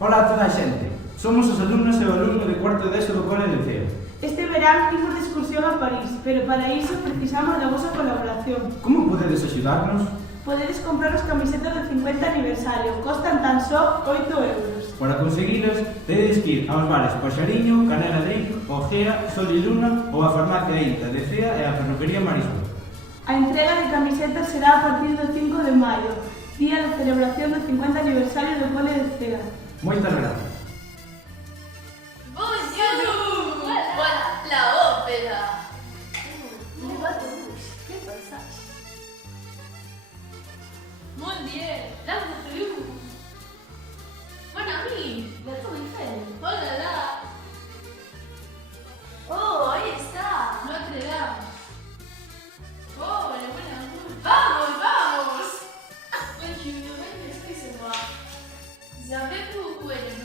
Ola a toda a xente. Somos os alumnos e o alumno de cuarto de ESO do Cole de Ceo. Este verán imos de excursión a París, pero para iso precisamos da vosa colaboración. Como podedes axudarnos? Podedes comprar os camisetas do 50 aniversario, costan tan só 8 euros. Para conseguilos, tedes que ir aos bares Paxariño, Canela de Inc, Ogea, Sol e Luna ou a farmacia INTA de Cea e a perruquería Marisol. A entrega de camisetas será a partir do 5 de maio, día de celebración do 50 aniversario do Cole de Cea. Moitas gracias. Bonjour! Voilà, la ópera. Le Bateau-Rouge, qué pasaje. Muy bien, la Bouteille. Mon ami, la Tour Eiffel. Oh là là. Oh, ahí está, Notre Dame. Oh, la buena luz. ¡Vamos, vamos! Bonjour, excusez-moi. Avez-vous où est le